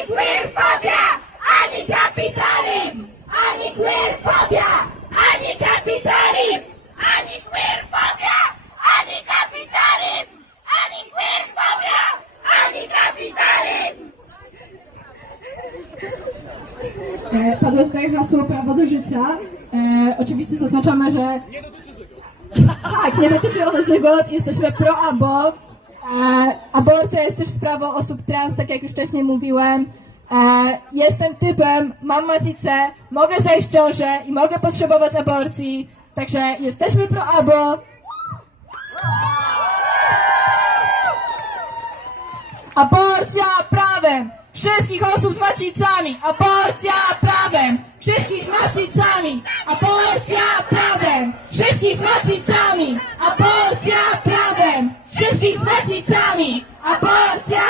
Ani queerfobia! Ani kapitalizm! Ani queerfobia! Ani kapitalizm! Ani queerfobia! Ani kapitalizm! Ani queerfobia! Ani kapitalizm! E, Padło tutaj hasło prawo do życia. E, oczywiście zaznaczamy, że tak, nie dotyczy ono zygot, jesteśmy pro-abo. E, aborcja jest też sprawą osób trans, tak jak już wcześniej mówiłem. E, jestem typem, mam macicę, mogę zajść w ciążę i mogę potrzebować aborcji. Także jesteśmy pro-abo. Aborcja prawem! Wszystkich osób z macicami! Aborcja prawem! Wszystkich z macicami! Aborcja prawem! z macicami, aborcja